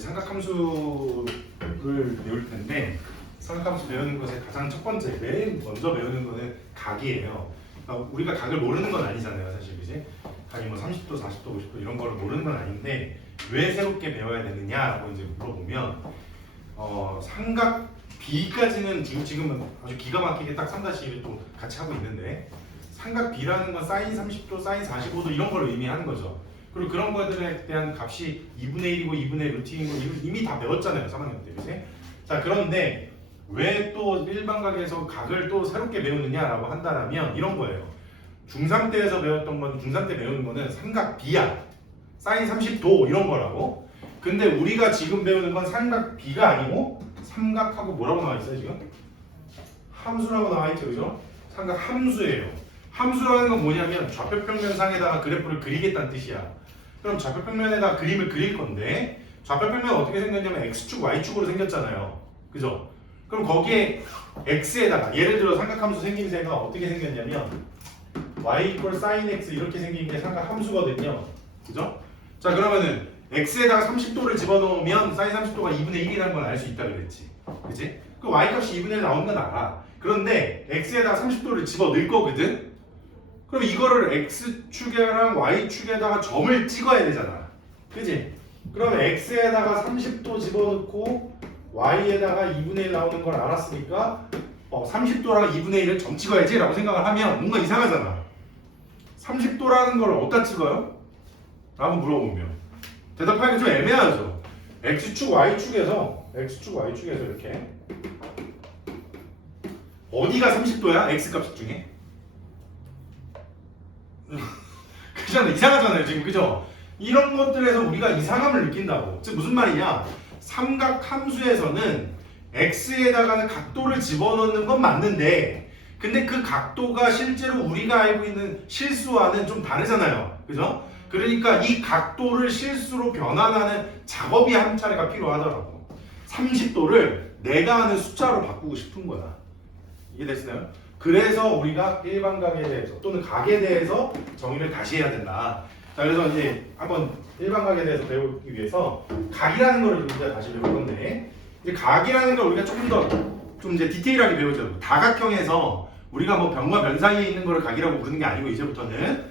삼각함수를 배울 텐데 삼각함수 배우는 것의 가장 첫 번째, 맨 먼저 배우는 거는 각이에요. 그러니까 우리가 각을 모르는 건 아니잖아요, 사실 그지? 각이 뭐 30도, 40도, 50도 이런 거를 모르는 건 아닌데 왜 새롭게 배워야 되느냐라고 이제 물어보면 삼각 B까지는 지금은 아주 기가 막히게 딱 3-1을 또 같이 하고 있는데 삼각 B라는 건 사인 30도, 사인 45도 이런 걸 의미하는 거죠. 그리고 그런 것들에 대한 값이 2분의 1이고 2분의 루트인 거 이미 다 배웠잖아요, 3학년 때. 그치? 자, 그런데 왜 또 일반각에서 각을 또 새롭게 배우느냐라고 한다면 이런 거예요. 중3 때에서 배웠던 건 중3 때 배우는 거는 삼각 B야. 사인 30도 이런 거라고. 근데 우리가 지금 배우는 건 삼각 B가 아니고 삼각하고 뭐라고 나와 있어요, 지금? 함수라고 나와 있죠, 그죠? 삼각 함수예요. 함수라는 건 뭐냐면 좌표평면상에다가 그래프를 그리겠다는 뜻이야. 그럼 좌표평면에다가 그림을 그릴 건데 좌표평면 어떻게 생겼냐면 x축, y축으로 생겼잖아요. 그죠? 그럼 거기에 x에다가 예를 들어 삼각함수 생김새가 어떻게 생겼냐면 y 이퀄 sin x 이렇게 생긴 게 삼각함수거든요. 그죠? 자, 그러면은 x에다가 30도를 집어넣으면 sin 30도가 2분의 1이라는 걸 알 수 있다 그랬지. 그치? 그 y값이 2분의 1 나오는 건 알아. 그런데 x에다가 30도를 집어넣을 거거든? 그럼 이거를 x축이랑 y축에다가 점을 찍어야 되잖아. 그치? 그러면 x에다가 30도 집어넣고 y에다가 2분의 1 나오는 걸 알았으니까 30도랑 2분의 1을 점 찍어야지 라고 생각을 하면 뭔가 이상하잖아. 30도라는 걸 어디다 찍어요? 라고 물어보면 대답하기가 좀 애매하죠. x축, y축에서 이렇게 어디가 30도야? x값 중에? 그잖아, 이상하잖아요 지금, 그죠? 이런 것들에서 우리가 이상함을 느낀다고. 즉 무슨 말이냐? 삼각함수에서는 x에다가는 각도를 집어넣는 건 맞는데 근데 그 각도가 실제로 우리가 알고 있는 실수와는 좀 다르잖아요, 그죠? 그러니까 이 각도를 실수로 변환하는 작업이 한 차례가 필요하더라고. 30도를 내가 아는 숫자로 바꾸고 싶은 거야. 이해됐어요? 그래서 우리가 일반각에 대해서 또는 각에 대해서 정의를 다시 해야 된다. 자, 그래서 이제 한번 일반각에 대해서 배우기 위해서 각이라는 걸 우리가 다시 배울 건데 이제 각이라는 걸 우리가 조금 더 좀 이제 디테일하게 배우죠. 다각형에서 우리가 뭐 변과 변 사이에 있는 거를 각이라고 부르는 게 아니고 이제부터는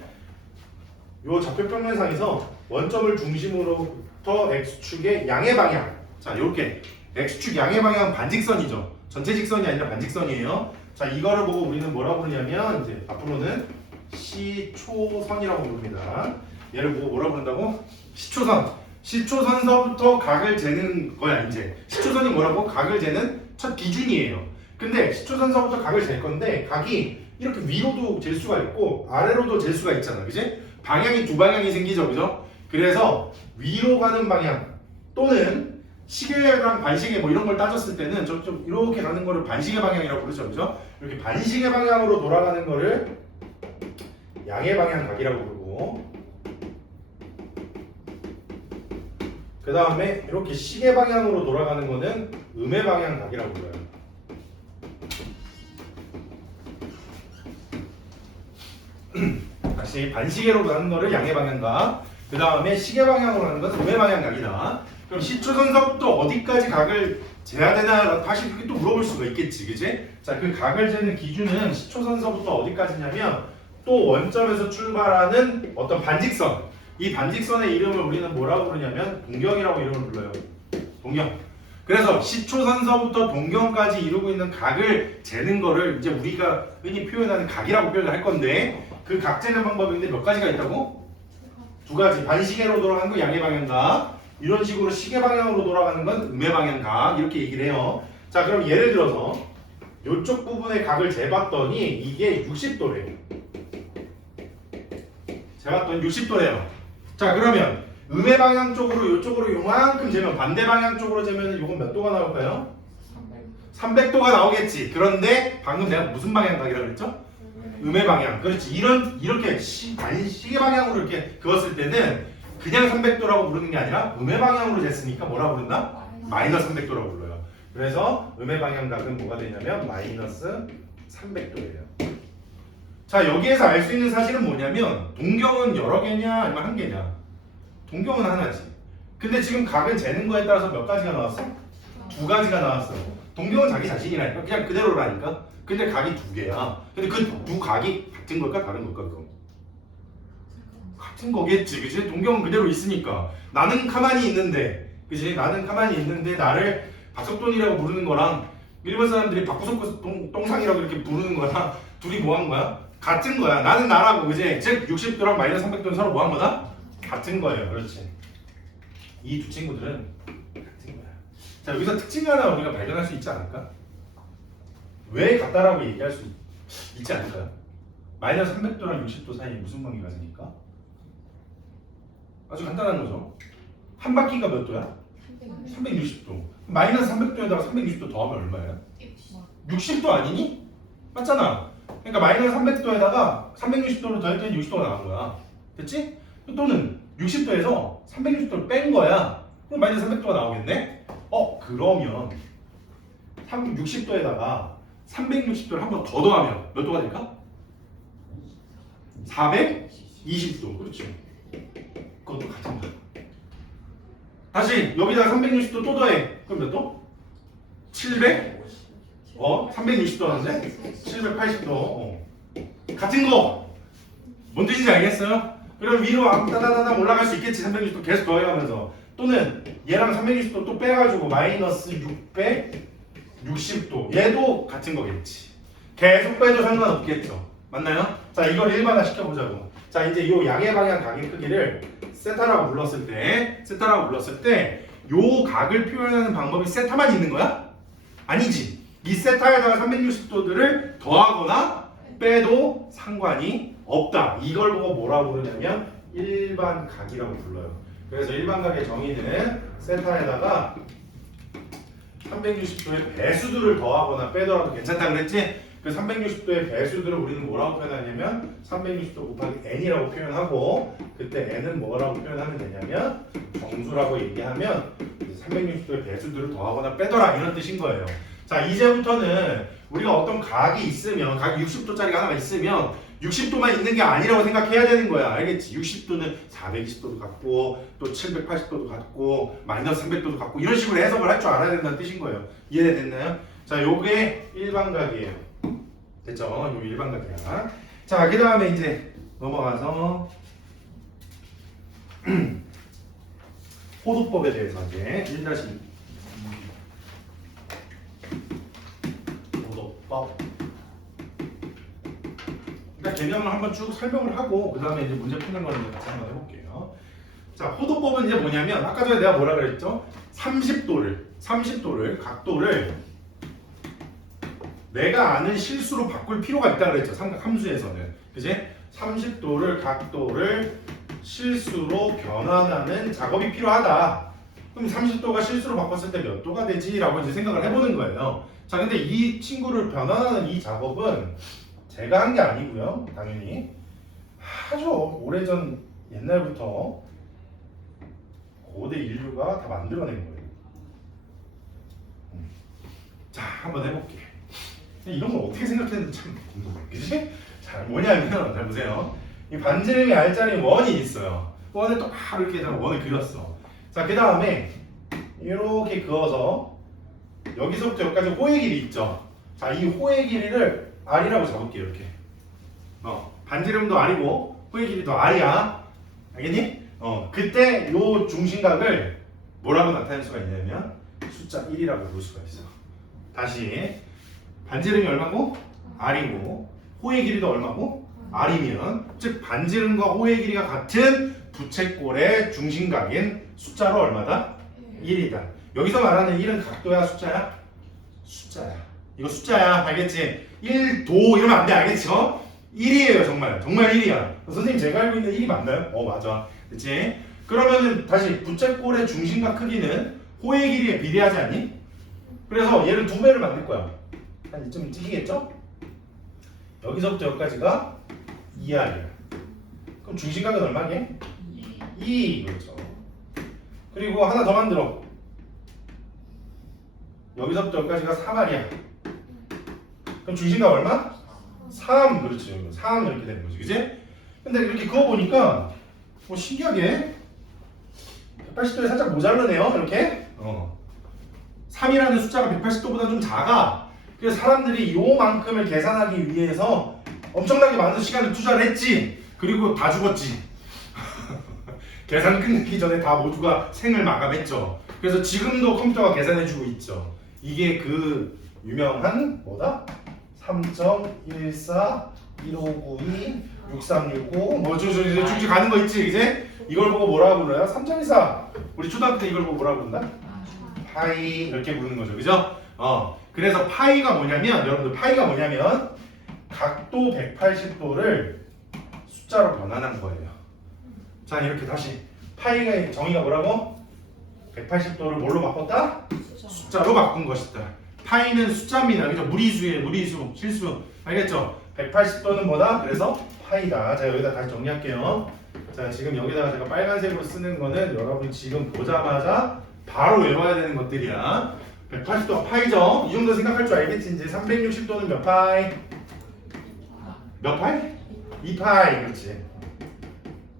요 좌표평면상에서 원점을 중심으로부터 x축의 양의 방향. 자, 요렇게 x축 양의 방향은 반직선이죠. 전체 직선이 아니라 반직선이에요. 자, 이거를 보고 우리는 뭐라고 부르냐면 이제 앞으로는 시초선이라고 부릅니다. 얘를 보고 뭐라고 부른다고? 시초선. 시초선서부터 각을 재는 거야, 이제. 시초선이 뭐라고? 각을 재는 첫 기준이에요. 근데 시초선서부터 각을 잴 건데 각이 이렇게 위로도 잴 수가 있고 아래로도 잴 수가 있잖아. 그지? 방향이 두 방향이 생기죠. 그죠? 그래서 위로 가는 방향 또는 시계랑 반시계 뭐 이런 걸 따졌을 때는 좀 이렇게 가는 거를 반시계 방향이라고 부르죠. 그죠? 이렇게 반시계 방향으로 돌아가는 거를 양의 방향 각이라고 부르고 그 다음에 이렇게 시계 방향으로 돌아가는 거는 음의 방향 각이라고 불러요. 다시 반시계로 가는 거를 양의 방향각, 그 다음에 시계 방향으로 가는 것은 음의 방향각이다. 그럼 시초선서부터 어디까지 각을 재야 되나 다시 그게 또 물어볼 수가 있겠지, 그지? 자, 그 각을 재는 기준은 시초선서부터 어디까지냐면 또 원점에서 출발하는 어떤 반직선. 이 반직선의 이름을 우리는 뭐라고 부르냐면 동경이라고 이름을 불러요. 동경. 그래서 시초선서부터 동경까지 이루고 있는 각을 재는 거를 이제 우리가 흔히 표현하는 각이라고 표현을 할 건데 그 각 재는 방법인데 몇 가지가 있다고? 두 가지. 반시계로 돌아가는 거 양의 방향각, 이런 식으로 시계 방향으로 돌아가는 건 음의 방향각, 이렇게 얘기를 해요. 자, 그럼 예를 들어서 이쪽 부분의 각을 재봤더니 이게 60도래요. 재봤더니 60도래요. 자, 그러면 음의 방향 쪽으로 이쪽으로 요만큼 재면 반대 방향 쪽으로 재면 이건 몇 도가 나올까요? 300도가 나오겠지. 그런데 방금 내가 무슨 방향각이라고 그랬죠? 음의 방향. 그렇지. 이렇게 시계 방향으로 이렇게 그었을 때는 그냥 300도라고 부르는 게 아니라 음의 방향으로 쟀으니까 뭐라고 부른다? 마이너스 300도라고 불러요. 그래서 음의 방향각은 뭐가 되냐면 마이너스 300도예요. 자, 여기에서 알 수 있는 사실은 뭐냐면 동경은 여러 개냐 아니면 한 개냐? 동경은 하나지. 근데 지금 각은 재는 거에 따라서 몇 가지가 나왔어? 두 가지가 나왔어. 동경은 자기 자신이라니까. 그냥 그대로라니까. 근데 각이 두 개야. 근데 그 두 각이 같은 걸까 다른 걸까 그럼? 같은 거겠지, 그치? 동경은 그대로 있으니까. 나는 가만히 있는데, 그치? 나는 가만히 있는데 나를 박석돈이라고 부르는 거랑 일본 사람들이 박구석 똥상이라고 이렇게 부르는 거랑 둘이 뭐 한 거야? 같은 거야. 나는 나라고, 그치? 즉 60도랑 마이너스 300도는 서로 뭐 한 거다? 같은 거예요. 그렇지. 이 두 친구들은 같은 거야. 자, 여기서 특징 하나 우리가 발견할 수 있지 않을까? 왜 같다라고 얘기할 수 있지 않을까요? 마이너스 300도랑 60도 사이에 무슨 관계가 있으니까? 아주 간단한 거죠. 한 바퀴가 몇 도야? 360도. 마이너스 300도에다가 360도 더하면 얼마야? 60도 아니니? 맞잖아. 그러니까 마이너스 300도에다가 360도를 더했더니 60도가 나온 거야. 됐지? 또는 60도에서 360도를 뺀 거야. 그럼 마이너스 300도가 나오겠네? 그러면 60도에다가 360도를 한 번 더 더하면 몇 도가 될까? 420도. 그렇지. 그것도 같은 거야. 다시 여기다가 360도 또 더해. 그럼 몇 도? 700? 360도인데? 780도. 같은 거. 뭔 뜻인지 알겠어요? 그럼 위로 따다다다 올라갈 수 있겠지. 360도 계속 더해가면서. 또는 얘랑 360도 또 빼가지고 마이너스 660도. 얘도 같은 거겠지. 계속 빼도 상관없겠죠. 맞나요? 자, 이걸 일반화 시켜보자고. 자, 이제 요 양의 방향 각의 크기를 세타라고 불렀을 때 요 각을 표현하는 방법이 세타만 있는 거야? 아니지. 이 세타에다가 360도들을 더하거나 빼도 상관이 없다. 이걸 보고 뭐라고 부르냐면 일반 각이라고 불러요. 그래서 일반 각의 정의는 세타에다가 360도의 배수들을 더하거나 빼더라도 괜찮다 그랬지? 그 360도의 배수들을 우리는 뭐라고 표현하냐면 360도 곱하기 n이라고 표현하고, 그때 n은 뭐라고 표현하면 되냐면 정수라고 얘기하면 360도의 배수들을 더하거나 빼더라 이런 뜻인 거예요. 자, 이제부터는 우리가 어떤 각이 있으면, 각이 60도짜리가 하나가 있으면 60도만 있는 게 아니라고 생각해야 되는 거야. 알겠지? 60도는 420도도 같고 또 780도도 같고 마이너스 300도도 같고 이런 식으로 해석을 할 줄 알아야 된다는 뜻인 거예요. 이해됐나요? 자, 요게 일반각이에요. 됐죠? 요 일반각이야. 자, 그 다음에 이제 넘어가서 호도법에 대해서 이제 1-2 호도법. 일단 개념을 한번 쭉 설명을 하고 그 다음에 이제 문제 푸는 거는 같이 한번 해볼게요. 자, 호도법은 이제 뭐냐면 아까 전에 내가 뭐라 그랬죠? 30도를 각도를 내가 아는 실수로 바꿀 필요가 있다 그랬죠. 삼각 함수에서는. 그지? 30도를 각도를 실수로 변환하는 작업이 필요하다. 그럼 30도가 실수로 바꿨을 때 몇 도가 되지? 라고 이제 생각을 해보는 거예요. 자, 근데 이 친구를 변환하는 이 작업은 제가 한 게 아니고요. 당연히 아주 오래전 옛날부터 고대 인류가 다 만들어낸 거예요. 자, 한번 해볼게. 이런 걸 어떻게 생각했는지 참 궁금해. 그치? 자, 뭐냐면 잘 보세요. 이 반지름의 알짜리 원이 있어요. 원을 또 막 이렇게 원을 그렸어. 자, 그 다음에 이렇게 그어서 여기서부터 여기까지 호의 길이 있죠. 자, 이 호의 길이를 R이라고 잡을게요. 이렇게. 반지름도 R이고 호의 길이도 R이야. 알겠니? 그때 요 중심각을 뭐라고 나타낼 수가 있냐면 숫자 1이라고 부를 수가 있어. 다시 반지름이 얼마고? R이고 호의 길이도 얼마고? R이면 즉 반지름과 호의 길이가 같은 부채꼴의 중심각인 숫자로 얼마다? 1이다. 여기서 말하는 1은 각도야 숫자야? 숫자야. 이거 숫자야. 알겠지? 1도 이러면 안 돼. 알겠죠? 1이에요. 정말 1이야. 선생님 제가 알고 있는 1이 맞나요? 맞아. 그치? 그러면은 다시 부채꼴의 중심각 크기는 호의 길이에 비례하지 않니? 그래서 얘를 2배를 만들 거야. 한 이쯤 찍히겠죠? 여기서부터 여기까지가 2R이야. 그럼 중심각은 얼마게? 2. 그렇죠. 그리고 하나 더 만들어. 여기서부터 여기까지가 3R이야. 그럼 중심각 얼마? 3. 그렇지. 3 이렇게 되는 거지. 그치? 근데 이렇게 그어보니까 신기하게 180도에 살짝 모자르네요. 이렇게 3이라는 숫자가 180도보다 좀 작아. 그래서 사람들이 요만큼을 계산하기 위해서 엄청나게 많은 시간을 투자를 했지. 그리고 다 죽었지. 계산 끝내기 전에 다 모두가 생을 마감했죠. 그래서 지금도 컴퓨터가 계산해주고 있죠. 이게 그 유명한 뭐다? 3.14 1592 6365 뭐 쭉쭉 가는 거 있지 이제? 이걸 보고 뭐라고 불러요? 3.14 우리 초등학교 때 이걸 보고 뭐라고 부른다? 파이 이렇게 부르는 거죠. 그죠? 그래서 파이가 뭐냐면 여러분들 파이가 뭐냐면 각도 180도를 숫자로 변환한 거예요. 자 이렇게 다시 파이가 정의가 뭐라고? 180도를 뭘로 바꿨다? 숫자로 바꾼 것이다. 파이는 숫자입니다. 그죠? 무리수예요. 무리수, 실수. 알겠죠? 180도는 뭐다? 그래서 파이다. 자 여기다 다시 정리할게요. 자 지금 여기다가 제가 빨간색으로 쓰는 거는 여러분이 지금 보자마자 바로 외워야 되는 것들이야. 180도가 파이죠? 이 정도 생각할 줄 알겠지? 이제 360도는 몇 파이? 몇 파이? 2파이. 그렇지.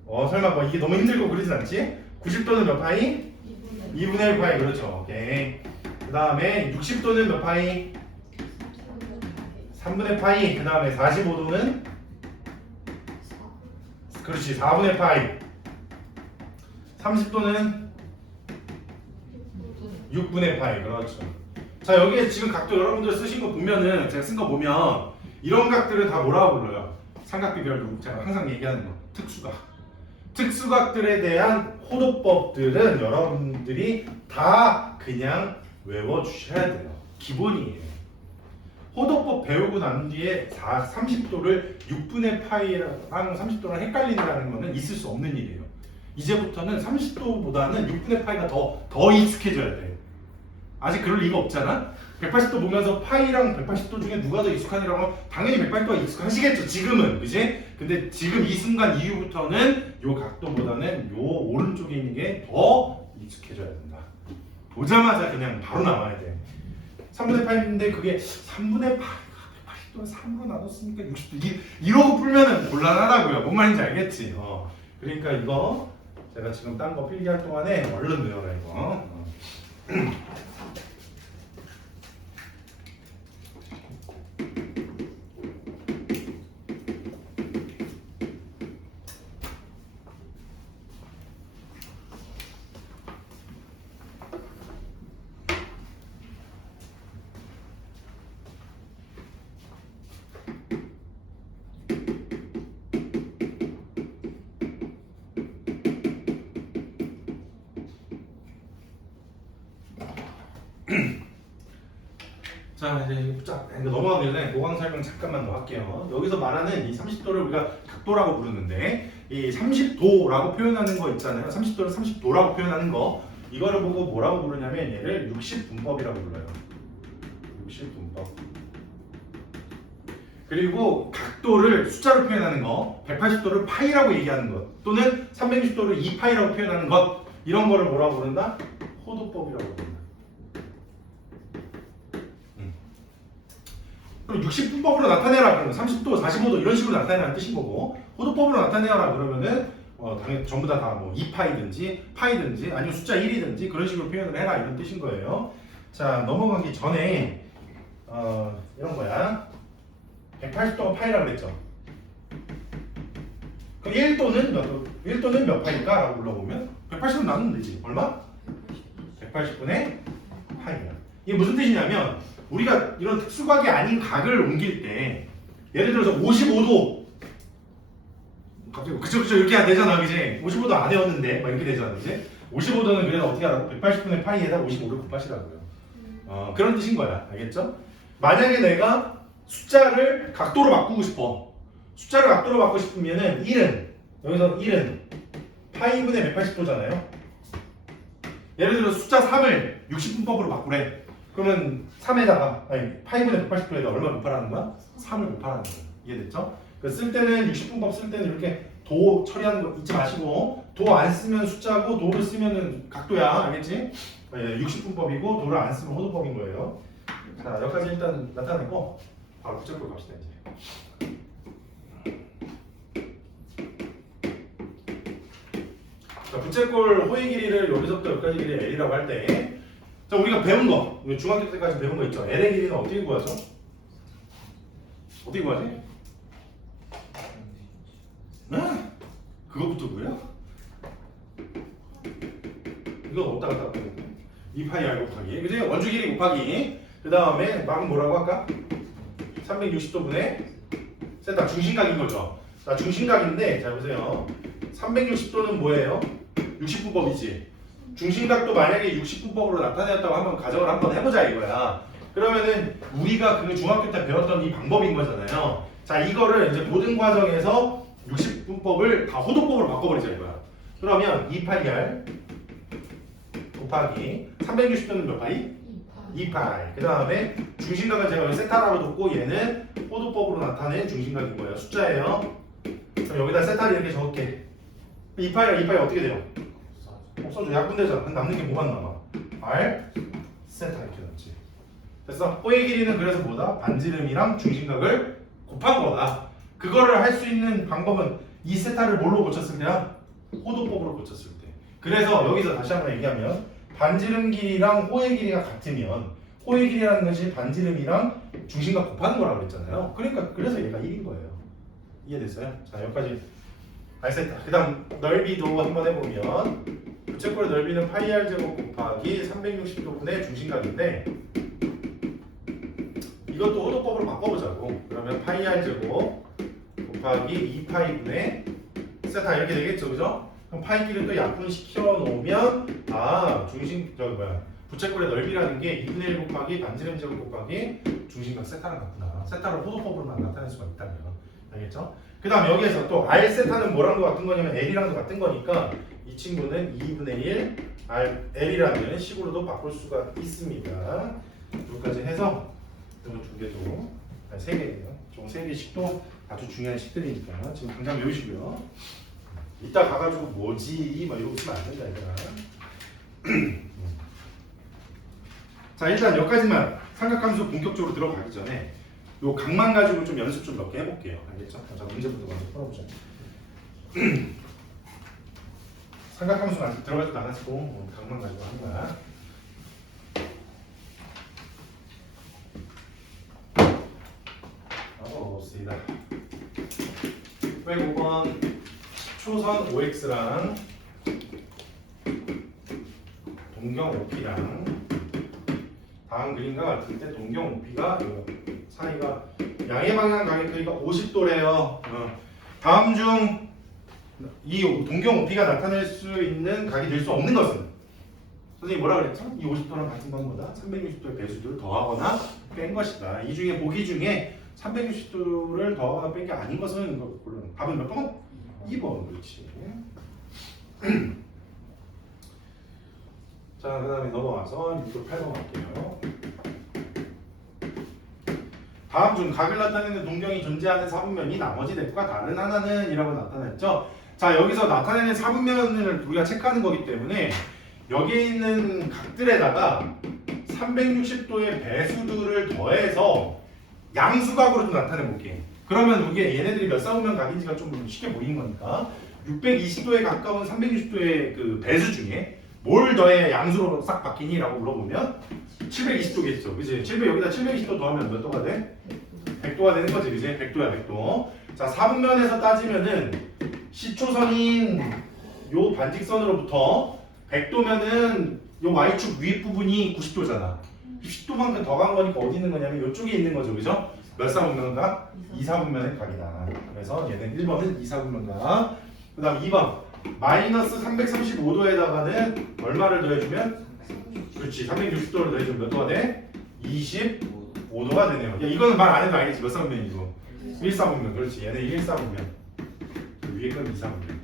설마 뭐 이게 너무 힘들고 그러진 않지? 90도는 몇 파이? 2분의 1 파이. 그렇죠. 오케이. 그 다음에 60도는 몇 파이? 3분의 파이. 그 다음에 45도는? 그렇지. 4분의 파이. 30도는? 6분의 파이. 그렇죠. 자 여기에 지금 각도 여러분들 쓰신 거 보면은 제가 쓴 거 보면 이런 각들을 다 뭐라고 불러요? 삼각비별로 제가 항상 얘기하는 거 특수각. 특수각들에 대한 호도법들은 여러분들이 다 그냥 외워주셔야 돼요. 기본이에요. 호도법 배우고 난 뒤에 30도를 6분의 파이랑 30도랑 헷갈린다는 거는 있을 수 없는 일이에요. 이제부터는 30도보다는 6분의 파이가 더 익숙해져야 돼. 아직 그럴 리가 없잖아? 180도 보면서 파이랑 180도 중에 누가 더 익숙하니라고 하면 당연히 180도가 익숙하시겠죠, 지금은. 그지? 근데 지금 이 순간 이후부터는 요 각도보다는 요 오른쪽에 있는 게 더 익숙해져야 된다. 보자마자 그냥 바로 나와야 돼. 3분의 8인데 그게 3분의 8, 180도를 3으로 나눴으니까 60도. 이러고 풀면은 곤란하다고요. 뭔 말인지 알겠지? 그러니까 이거 제가 지금 딴 거 필기할 동안에 얼른 외워라 이거. 자 이제 넘어가기 전에 보강 설명 잠깐만 더 할게요. 여기서 말하는 이 30도를 우리가 각도라고 부르는데 이 30도라고 표현하는 거 있잖아요. 30도를 30도라고 표현하는 거 이거를 보고 뭐라고 부르냐면 얘를 60분법이라고 불러요. 60분법. 그리고 각도를 숫자로 표현하는 거 180도를 파이라고 얘기하는 것 또는 360도를 2파이라고 표현하는 것 이런 거를 뭐라고 부른다? 호도법이라고 부른다. 60분법으로 나타내라 그러면 30도, 45도 이런 식으로 나타내라는 뜻인 거고 호도법으로 나타내라 그러면은 당연히 전부 다 뭐 2파이든지 파이든지 아니면 숫자 1이든지 그런 식으로 표현을 해라 이런 뜻인 거예요. 자 넘어가기 전에 이런 거야. 180도가 파이라고 그랬죠. 그럼 1도는 몇 파일까? 라고 불러보면 180은 나누면 되지. 얼마? 180분의 파이야. 이게 무슨 뜻이냐면 우리가 이런 특수각이 아닌 각을 옮길 때 예를 들어서 55도 갑자기 그쵸 이렇게 해야 되잖아 그지? 55도 안 외웠는데 막 이렇게 되잖아 그지? 55도는 그래서 어떻게 하라고? 180분의 파이에다 55를 곱하시라고요. 그런 뜻인 거야. 알겠죠? 만약에 내가 숫자를 각도로 바꾸고 싶어. 숫자를 각도로 바꾸고 싶으면은 1은 여기서 1은 파이분의 180도잖아요. 예를 들어 숫자 3을 60분법으로 바꾸래. 그러면 3에다가 파이분의 180도에다 얼마 곱하라는 거야? 3을 곱하라는 거야. 이해됐죠? 쓸 때는 60분법 쓸 때는 이렇게 도 처리하는 거 잊지 마시고 도 안 쓰면 숫자고 도를 쓰면은 각도야. 알겠지? 60분법이고 도를 안 쓰면 호도법인 거예요. 자 여기까지 일단 나타내고 바로 부적으로 갑시다 이제. 자, 부채꼴 호의 길이를 여기서부터 여기까지 길이 L이라고 할 때, 자, 우리가 배운 거, 중학교 때까지 배운 거 있죠? L의 길이는 어떻게 구하죠? 어떻게 구하지? 그것부터 구해요? 이거 어디다 갖다 빼는 거야? 2파이 R 곱하기, 그지? 원주 길이 곱하기, 그 다음에 막은 뭐라고 할까? 360도분의 세타, 중심각인 거죠. 자, 중심각인데, 자 보세요. 360도는 뭐예요? 60분법이지. 중심각도 만약에 60분법으로 나타내었다고 한번 가정을 한번 해보자 이거야. 그러면은 우리가 그 중학교 때 배웠던 이 방법인 거잖아요. 자, 이거를 이제 모든 과정에서 60분법을 다 호도법으로 바꿔버리자 이거야. 그러면 2파이 곱하기 360도는 몇 파이? 2파이. 그 다음에 중심각은 제가 여기 세타라고 뒀고 얘는 호도법으로 나타낸 중심각인 거예요. 숫자예요. 그럼 여기다 세타를 이렇게 적을게. 2파이랑 2파이 어떻게 돼요? 없어져. 약분되잖아. 그럼 남는 게 뭐가 남아? R 세타 이렇게 남지. 됐어? 호의 길이는 그래서 뭐다? 반지름이랑 중심각을 곱한 거다. 그거를 할 수 있는 방법은 이 세타를 뭘로 고쳤을 때야? 호도법으로 고쳤을 때. 그래서 여기서 다시 한번 얘기하면 반지름 길이랑 호의 길이가 같으면 호의 길이라는 것이 반지름이랑 중심각 곱하는 거라고 그랬잖아요. 그러니까 그래서 얘가 1인 거예요. 이해됐어요? 자, 여기까지 알겠다. 그 다음 넓이도 한번 해보면 부채꼴의 넓이는 파이 r 제곱 곱하기 360도분의 중심각인데 이것도 호도법으로 바꿔보자고. 그러면 파이 r 제곱 곱하기 2파이분의 세타 이렇게 되겠죠, 그죠? 그럼 파이끼리 또 약분시켜 놓으면 부채꼴의 넓이라는 게 2분의 1 곱하기 반지름 제곱 곱하기 중심각 세타랑 같구나. 세타를 호도법으로만 나타낼 수가 있다면 알겠죠? 그 다음 여기에서 또 R 세타는 뭐랑도 같은 거냐면 L이랑도 같은 거니까 이 친구는 2분의 1 L이라는 식으로도 바꿀 수가 있습니다. 여기까지 해서 이거 두 개도 세 개예요. 총 세 개씩도 아주 중요한 식들이니까 지금 당장 외우시고요. 이따 가가지고 뭐지 막 이러고 있으면 안 된다 얘들아. 자, 일단 여기까지만 삼각함수 본격적으로 들어가기 전에 요 각만 가지고 좀 연습 좀 몇 개 해볼게요. 알겠죠? 자, 문제부터 먼저 풀어보자. 삼각함수 아직 들어가지도 않았고 각만 가지고 하는 거야. 봅시다. 605번 초선 OX랑 동경 OP랑 다음 그림과 같을 때 동경 OP가 사이가 양의 방향 각의 크기가 50도래요. 다음 중 이 동경 OP가 나타낼 수 있는 각이 될 수 없는 것은? 선생님이 뭐라 그랬죠? 이 50도랑 같은 건 뭐다? 360도의 배수를 더하거나 뺀 것이다. 이 중에 보기 중에 360도를 더하거나 뺀 게 아닌 것은 물론 답은 몇 번? 2번. 그렇지. 자, 그 다음에 넘어와서 6도 8번 갈게요. 다음 중 각을 나타내는 동경이 존재하는 사분면이 나머지 넷과 다른 하나는 이라고 나타냈죠. 자, 여기서 나타내는 사분면을 우리가 체크하는 거기 때문에 여기에 있는 각들에다가 360도의 배수들을 더해서 양수각으로 좀 나타내 볼게. 그러면 이게 얘네들이 몇 사분면 각인지가 좀 쉽게 보이는 거니까 620도에 가까운 360도의 그 배수 중에 뭘 더해 양수로 싹 바뀌니라고 물어보면 720도겠죠. 그지? 여기다 720도 더하면 몇 도가 돼? 100도가 되는 거지. 그지? 100도야, 100도. 자, 사분면에서 따지면은 시초선인 요 반직선으로부터 100도면은 요 Y축 윗부분이 90도잖아. 10도만큼 더 간 거니까 어디 있는 거냐면 요쪽에 있는 거죠. 그죠? 몇 사분면각? 2사분면의 각이다. 그래서 얘는 1번은 2사분면각. 그 다음 2번 마이너스 335도에다가는 얼마를 더해주면? 그렇지. 360도를 더해주면 몇 도가 돼? 25도가 되네요. 야, 이거는 말 안 해도 알겠지. 몇 사분면이고? 1사분면. 그렇지. 얘는 1사분면. 위에 건 2사분면.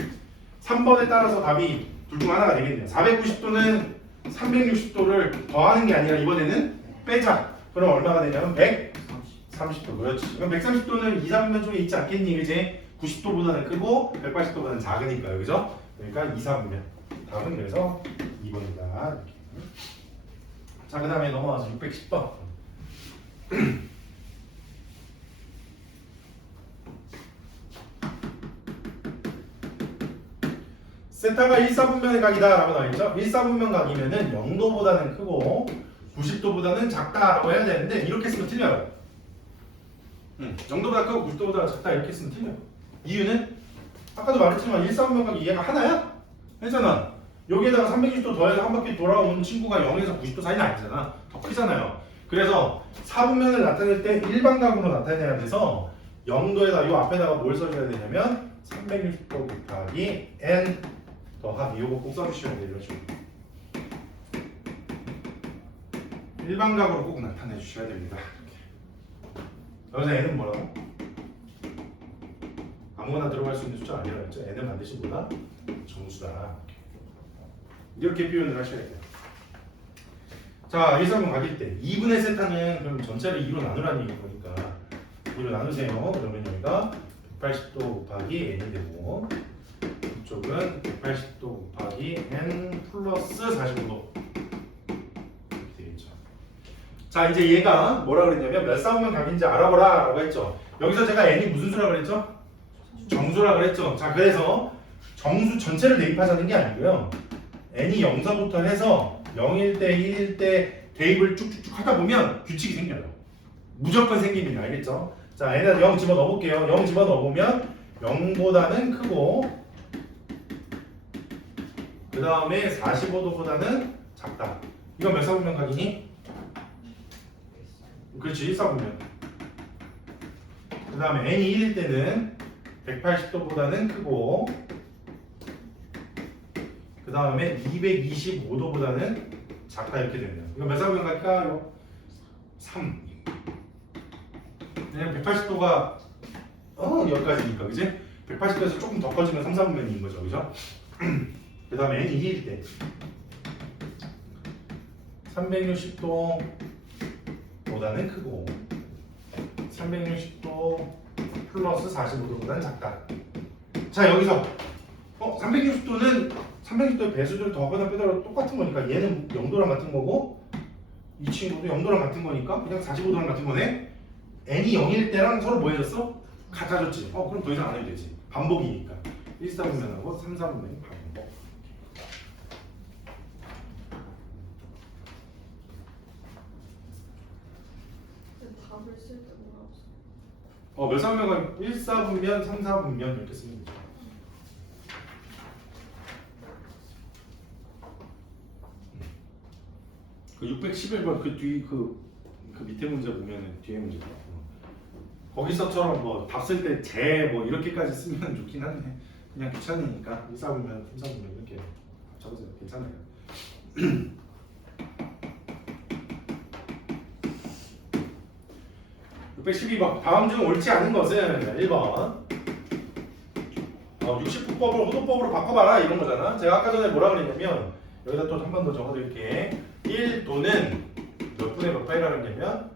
3번에 따라서 답이 둘 중 하나가 되겠네요. 490도는 360도를 더하는 게 아니라 이번에는 빼자. 그럼 얼마가 되냐면 130도. 그렇지. 그럼 130도는 2사분면 쪽에 있지 않겠니? 그지? 90도보다는 크고 180도보다는 작으니까요. 그죠? 그러니까 2사분면. 답은 그래서 2번이다. 자, 그 다음에 넘어와서 610번. 세타가 1사분면의 각이다라고 나와있죠. 1사분면 각이면은 0도보다는 크고 90도보다는 작다라고 해야 되는데 이렇게 쓰면 틀려요. 0도보다 크고 90도보다 작다 이렇게 쓰면 틀려요. 이유는 아까도 말했지만 1사분면 각이 얘가 하나야? 했잖아. 여기에다가 360도 더해서 한 바퀴 돌아온 친구가 0에서 90도 사이는 아니잖아. 더 크잖아요. 그래서 사분면을 나타낼 때 일반각으로 나타내야 돼서 0도에다 이 앞에다가 뭘 써줘야 되냐면 360도 곱하기 n 더하기 요거 꼭 써주시면 돼요. 이런 식으로. 일반각으로 꼭 나타내 주셔야 됩니다. 여기서 n은 뭐라고? 아무거나 들어갈 수 있는 숫자 아니라고 했죠. n은 반드시 뭐다? 정수다. 이렇게 표현을 하셔야 돼요. 자, 1사분 각일 때 2분의 세타는 그럼 전체를 2로 나누라는 얘기인 거니까 2로 나누세요. 그러면 여기가 180도 곱하기 n이 되고 이쪽은 180도 곱하기 n 플러스 45도 이렇게 되겠죠. 자, 이제 얘가 뭐라 그랬냐면 몇 사분면 각인지 알아보라 라고 했죠. 여기서 제가 n이 무슨 수라 그랬죠? 정수라 그랬죠. 자, 그래서 정수 전체를 대입하자는 게 아니고요. n이 0서부터 해서 0일 때 1일 때 대입을 쭉쭉쭉 하다 보면 규칙이 생겨요. 무조건 생깁니다. 알겠죠? 자, n에다 0 집어넣어 볼게요. 0 집어넣어 보면 0보다는 크고 그 다음에 45도보다는 작다. 이건 몇 사분면 각이니? 그렇지, 1사분면. 그 다음에 n이 1일 때는 180도보다는 크고 그 다음에 225도보다는 작다 이렇게 됩니다. 이거 몇 사분면 각일까요? 3. 왜냐면 180도가 여기까지니까, 그지? 180도에서 조금 더 커지면 3사분면인 거죠, 그죠? 그 다음에 n이 2일 때 360도보다는 크고 360도 플러스 45도보다는 작다. 자, 여기서 360도는 360도의 배수를 더하거나 빼더라도 똑같은 거니까 얘는 0도랑 같은 거고 이 친구도 0도랑 같은 거니까 그냥 45도랑 같은 거네. n이 0일 때랑 서로 뭐 해줬어? 같아졌지. 그럼 더 이상 안 해도 되지. 반복이니까 1사분면하고 3사분면이 반복. 답을 쓸 때 뭐라 없어? 몇 사분면은 1사분면, 3사분면 이렇게 쓰는 거죠. 그 611번 그 뒤 그 밑에 문제 보면은 뒤에 문제 거기서처럼 뭐 답 쓸 때 제 뭐 이렇게까지 쓰면 좋긴 한데 그냥 귀찮으니까 1사분면, 3사분면 이렇게 적으세요. 괜찮아요. 612번 다음 중 옳지 않은 것은 1번 69법을 호도법으로 바꿔봐라 이런 거잖아. 제가 아까 전에 뭐라 그랬냐면 여기다 또 한 번 더 적어드릴게. 1도는 몇 분의 몇 파이라고 했냐면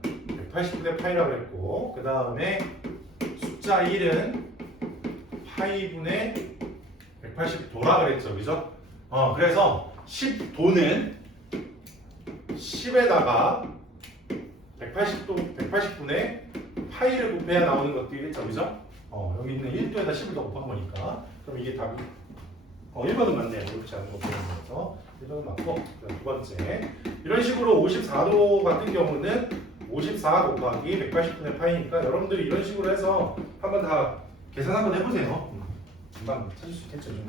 180분의 파이라고 했고 그 다음에 숫자 1은 파이분의 180도라 그랬죠. 그죠? 그래서 10도는 10에다가 180분의 파이를 곱해야 나오는 것들이겠죠. 그죠? 여기 있는 1도에다 10을 더 곱한 거니까 그럼 이게 답이 1번은 맞네요. 그렇지 않은 거 보는 거라서 1번은 맞고 두 번째 이런 식으로 54도 같은 경우는 54 곱하기 180분의 파이니까 여러분들이 이런 식으로 해서 한번 다 계산 한번 해보세요. 금방 찾을 수 있겠죠. 좀.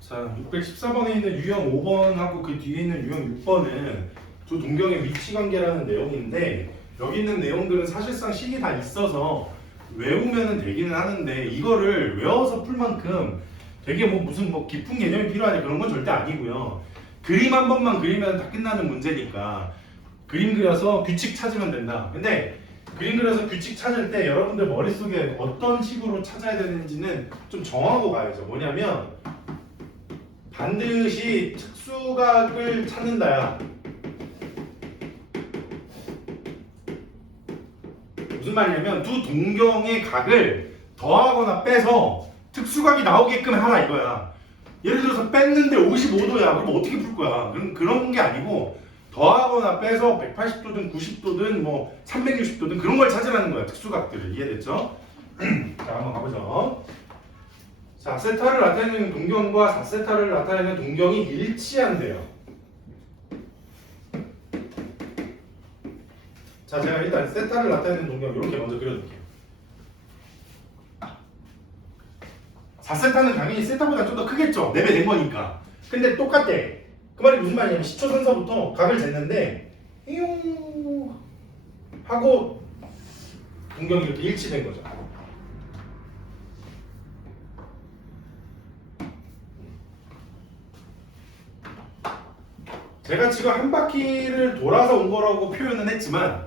자, 614번에 있는 유형 5번하고 그 뒤에 있는 유형 6번은 두 동경의 위치관계라는 내용인데 여기 있는 내용들은 사실상 식이 다 있어서 외우면 되기는 하는데 이거를 외워서 풀 만큼 되게 무슨 깊은 개념이 필요하지 그런 건 절대 아니고요. 그림 한 번만 그리면 다 끝나는 문제니까 그림 그려서 규칙 찾으면 된다. 근데 그림 그려서 규칙 찾을 때 여러분들 머릿속에 어떤 식으로 찾아야 되는지는 좀 정하고 가야죠. 뭐냐면 반드시 특수각을 찾는다야. 말이냐면 두 동경의 각을 더하거나 빼서 특수각이 나오게끔 하라 이거야. 예를 들어서 뺐는데 55도야. 그럼 어떻게 풀 거야? 그런 게 아니고 더하거나 빼서 180도든 90도든 뭐 360도든 그런 걸 찾으라는 거야. 특수각들을. 이해됐죠? 자, 한번 가보죠. 자, 세타를 나타내는 동경과 4세타를 나타내는 동경이 일치한대요. 자, 제가 일단 세타를 나타내는 동경 이렇게 먼저 그려줄게요. 4세타는 당연히 세타보다 좀 더 크겠죠. 4배 된 거니까. 근데 똑같대. 그 말이 무슨 말이냐면 시초선서부터 각을 쟀는데 이용 하고 동경이 이렇게 일치된 거죠. 제가 지금 한 바퀴를 돌아서 온 거라고 표현은 했지만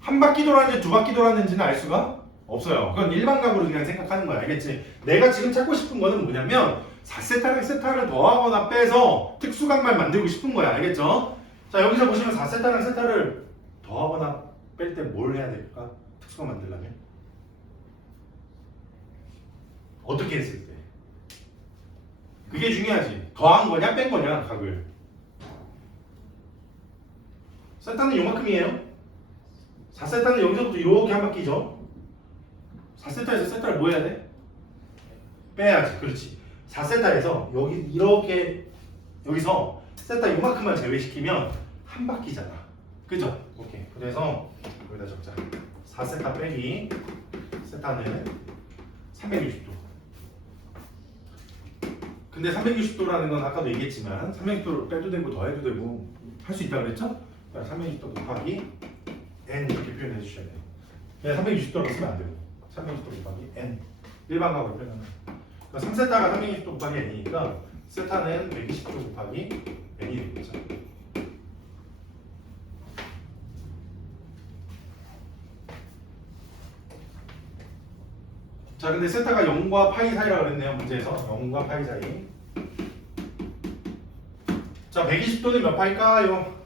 한 바퀴 돌았는지 두 바퀴 돌았는지는 알 수가 없어요. 그건 일반각으로 그냥 생각하는 거야. 알겠지? 내가 지금 찾고 싶은 거는 뭐냐면 4세타랑 세타를 더하거나 빼서 특수각만 만들고 싶은 거야. 알겠죠? 자, 여기서 보시면 4세타랑 세타를 더하거나 뺄 때 뭘 해야 될까? 특수각 만들려면 어떻게 했을 때? 그게 중요하지. 더한 거냐 뺀 거냐 각을. 세타는 요만큼이에요. 4세타는 여기서부터 이렇게 한 바퀴죠. 4세타에서 세타를 뭐 해야 돼? 빼야지. 그렇지. 4세타에서 여기 이렇게 여기서 세타 요만큼만 제외시키면 한 바퀴잖아. 그죠? 오케이. 그래서 여기다 적자. 4세타 빼기 세타는 360도. 근데 360도라는 건 아까도 얘기했지만 360도를 빼도 되고 더해도 되고 할 수 있다고 그랬죠? 360도 곱하기 n 이렇게 표현해 주셔야 돼요. 그냥 360도로 쓰면 안 되고 360도 곱하기 n 일반각으로 표현하면 3세타가 360도 곱하기 n이니까 세타는 120도 곱하기 n이 되겠죠. 자, 근데 세타가 0과 파이 사이라고 그랬네요. 문제에서 0과 파이 사이. 자, 120도는 몇 파일까요?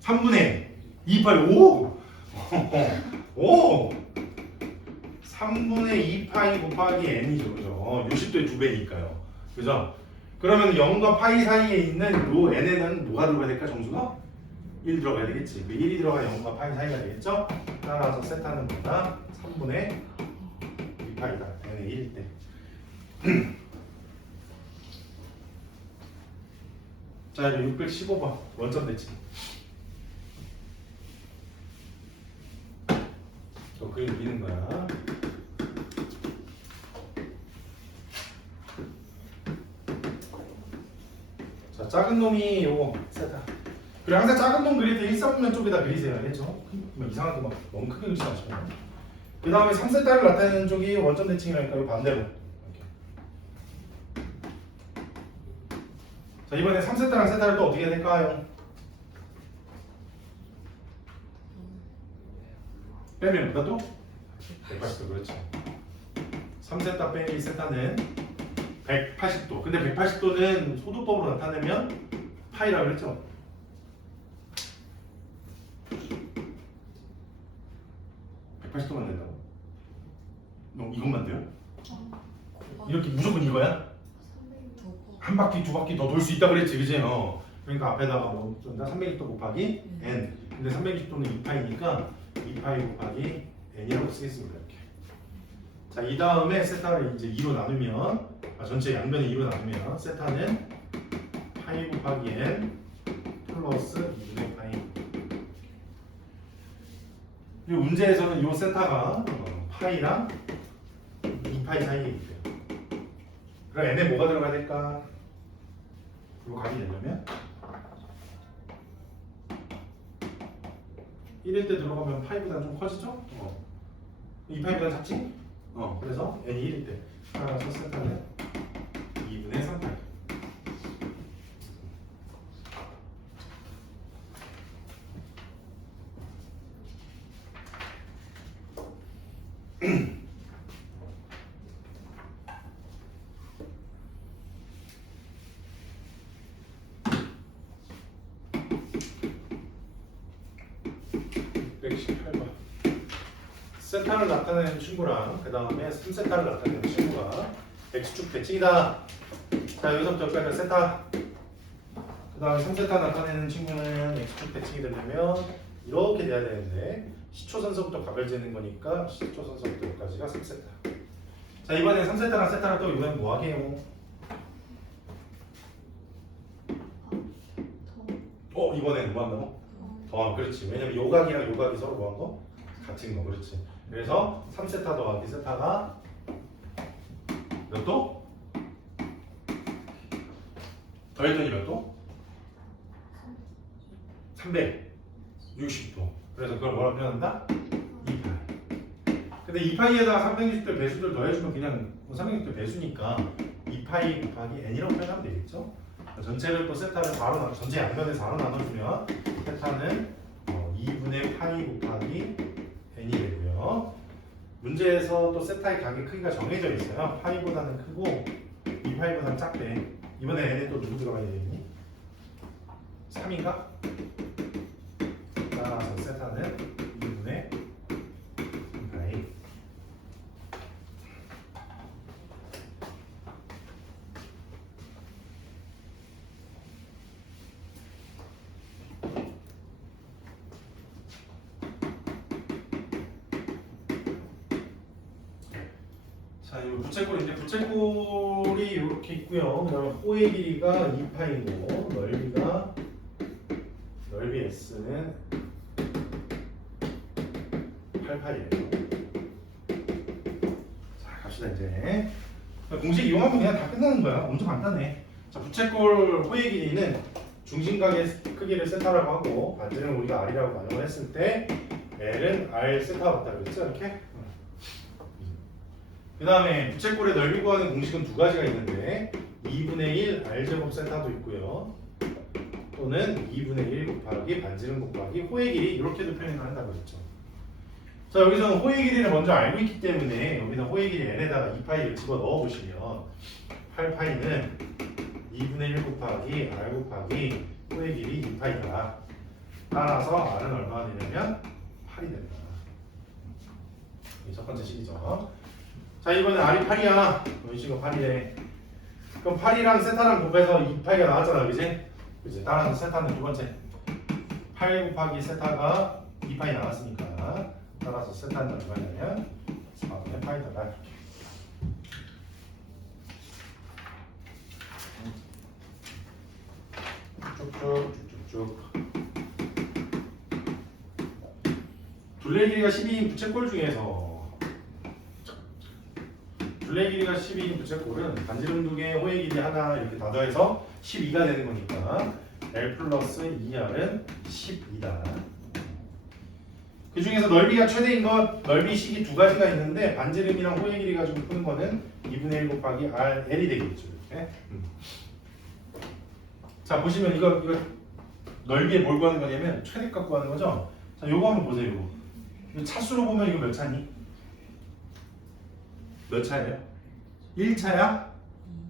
3분의 2파이. 오! 오! 3분의 2파이 곱하기 n이죠. 그죠? 60도의 2배니까요. 그죠? 그러면 0과 파이 사이에 있는 요 n에는 뭐가 들어가야 될까? 정수가? 1 들어가야 되겠지. 그 1이 들어가 0과 파이 사이가 되겠죠? 따라서 세타는 뭐다? 3분의 2파이다. n의 1일 때. 자, 이제 615번 원점 대칭. 또 그림 그리는 거야. 자, 작은 놈이 요거 세타. 그리고 항상 작은 놈 그릴 때 일사분면 쪽에다 그리세요. 알겠죠? 뭐 이상하게 막 너무 크게 그리지 마시고. 그 다음에 3세타를 나타내는 쪽이 원점 대칭이라니까 반대로. 이렇게. 자, 이번에 3세타랑 세타를 또 어떻게 해야 될까요? 빼면 몇도? 180도. 그렇죠. 3세타 빼기 세타는 180도. 근데 180도는 소두법으로 나타내면 파이라고 했죠. 도만 된다고? 이것만 돼요? 이렇게 무조건 이거야? 한 바퀴 두 바퀴 더 돌 수 있다 그랬지, 그지? 그러니까 앞에다가 뭐 320도 곱하기 n. 근데 320도는 2파이니까 2파이 곱하기 n이라고 쓰겠습니다. 이렇게. 자, 이 다음에 세타를 이제 2로 나누면 전체 양변을 2로 나누면 세타는 파이 곱하기 n 플러스 2분의 파이. 이 문제에서는 이 세타가 파이랑 2파이 사이에 있대요. 그럼 n에 뭐가 들어가야 될까? 이거 각이 되려면 1일 때 들어가면 파이보다 좀 커지죠? 2파이보다 작지? 그래서 n이 1일 때 따라서 세타는 2분의 3파이. 세타를 나타내는 친구랑 그 다음에 3세타를 나타내는 친구가 x축 대칭이다. 자 여기서부터 여기까지 세타. 그 다음에 3세타 나타내는 친구는 x축 대칭이 되려면 이렇게 돼야 되는데 시초선서부터 각을 재는 거니까 시초선서부터 여기까지가 3세타. 자 이번에 3세타랑 세타랑 또 이번엔 뭐 하게 해요? 이번엔 뭐 한다고? 더하면 그렇지. 왜냐면 요각이랑 요각이 서로 뭐 한 거? 같은 거 그렇지. 그래서 3세타 더하기 세타가 몇 도? 더했더니 몇 도? 360도. 그래서 그걸 뭐라 표현한다? 2파이. 근데 2파이에다가 360도 배수들 더해주면 그냥 360도 배수니까 2파이 곱하기 n이라고 표현하면 되겠죠? 전체를 또 세타를 전체 양면에 4로 나눠주면 세타는 2분의 파이 곱하기 n이 되고요. 문제에서 또 세타의 각의 크기가 정해져 있어요. 파이보다는 크고 2파이보다는 작대. 이번에 n에 또 누구 들어가야 되겠니? 3인가? 따라서 세타는 2분의 3파이. 자, 이 부채꼴인데 부채꼴이 이렇게 있고요. 그다음에 호의 길이가 2파이고 넓이 s는 8파이예요. 자, 갑시다 이제. 공식 이용하면 그냥 다 끝나는 거야. 엄청 간단해. 자, 부채꼴 호의 길이는 중심각의 크기를 세타라고 하고 반지름 우리가 r이라고 가정을 했을 때 L은 r 세타가 같다 그랬죠? 이렇게. 그 다음에 부채꼴의 넓이 구하는 공식은 두 가지가 있는데 2분의 1 r제곱 세타도 있고요. 또는 2분의 1 곱하기 반지름 곱하기 호의 길이 이렇게도 표현을 한다고 했죠. 자 여기서는 호의 길이를 먼저 알고 있기 때문에 여기서 호의 길이 n에다가 2파이를 집어 넣어 보시면 8파이는 2분의 1 곱하기 r 곱하기 호의 길이 2파이다. 따라서 r은 얼마가 되냐면 8이 된다. 이 첫 번째 식이죠. 자 이번엔 r이 8이야. 이 식은 8이래. 그럼 8이랑 세타랑 곱해서 2파이가 나왔잖아, 그지? 그지? 따라서 세타는 두 번째 8 곱하기 세타가 2파이 나왔으니까 따라서 세타는 얼마냐면 4분의 파이다. 쭉쭉쭉쭉쭉. 둘레 길이가 12인 부채꼴 중에서 둘레 길이가 12인 부채꼴은 반지름 두 개, 호의 길이 하나 이렇게 다 더해서 12가 되는 거니까 L 플러스 2R은 12다. 그 중에서 넓이가 최대인 것, 넓이 식이 두 가지가 있는데 반지름이랑 호의 길이 가지고 푸는 거는 2분의 1 곱하기 R, L이 되겠죠. 이렇게. 자 보시면 이거 넓이에 뭘 구하는 거냐면 최대값 구하는 거죠. 자 요거 한번 보세요. 이거 차수로 보면 이거 몇 차니? 몇 차예요? 1차야?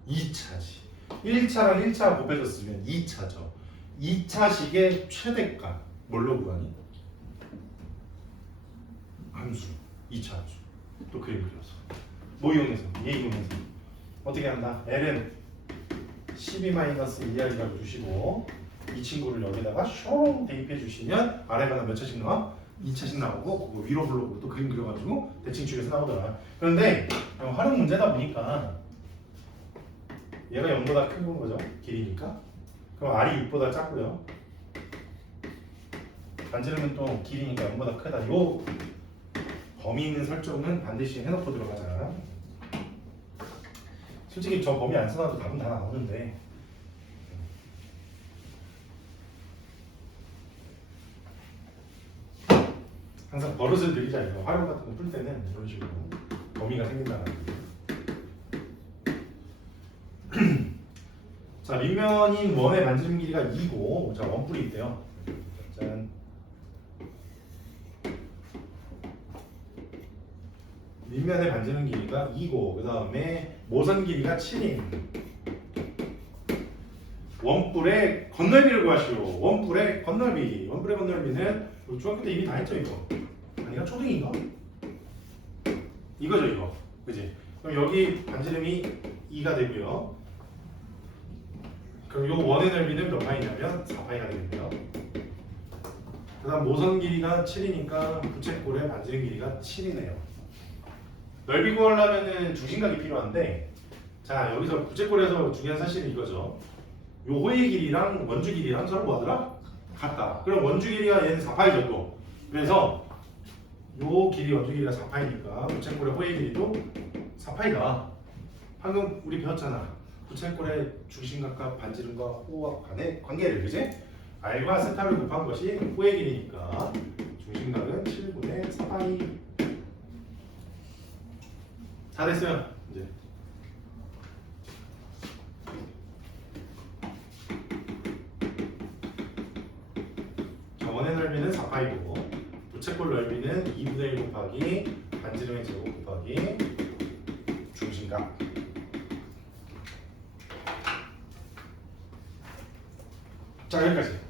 2차지. 1차랑 1차 곱해서 쓰면 2차죠. 2차식의 최대값 뭘로 구하니? 함수. 2차 함수. 또 그림 그려서. 뭐 이용해서? 얘 이용해서. 어떻게 한다? L은 12-2R이라고 두시고 이 친구를 여기다가 쇼롱 대입해 주시면 아래가 몇 차씩 나와? 2차씩 나오고 그거 위로 불러고 또 그림 그려가지고 대칭축에서 나오더라. 그런데 활용 문제다 보니까 얘가 0보다 큰 거죠. 길이니까. 그럼 R이 6보다 작고요. 반지름은 또 길이니까 0보다 크다. 요 범위 있는 설정은 반드시 해놓고 들어가자. 솔직히 저 범위 안 써놔도 답은 다 나오는데 항상 버릇을 들이지 않고 활용 같은 거 풀 때는 이런 식으로 범위가 생긴다는 거예요. 자, 밑면인 원의 반지름 길이가 2고 자, 원뿔이 있대요. 짠. 밑면의 반지름 길이가 2고 그 다음에 모선 길이가 7인 원뿔의 건널비를 구하시오. 원뿔의 건널비. 원뿔의 건널비는 중학교 때 이미 다 했죠 이거. 아니가 초등인가? 이거죠 이거. 그지? 그럼 여기 반지름이 2가 되고요. 그럼 요 원의 넓이는 몇 파이냐면 4파이가 되겠고요. 그 다음 모선 길이가 7이니까 부채꼴의 반지름 길이가 7이네요. 넓이 구하려면은 중심각이 필요한데, 자 여기서 부채꼴에서 중요한 사실은 이거죠. 요 호의 길이랑 원주 길이랑 서로 뭐하더라? 같다. 그럼 원주 길이가 얘는 4파이죠 또. 그래서 요 길이 원주 길이가 4파이니까 부채꼴의 호의 길이도 4파이다. 방금 우리 배웠잖아. 부채꼴의 중심각과 반지름과 호와 간의 관계를, 그지? R과 세타를 곱한 것이 호의 길이니까 중심각은 7분의 4파이. 다 됐어요. 이제 원의 넓이는 4파이고 부채꼴 넓이는 2분의 1 곱하기 반지름의 제곱 곱하기 중심각. 자 여기까지.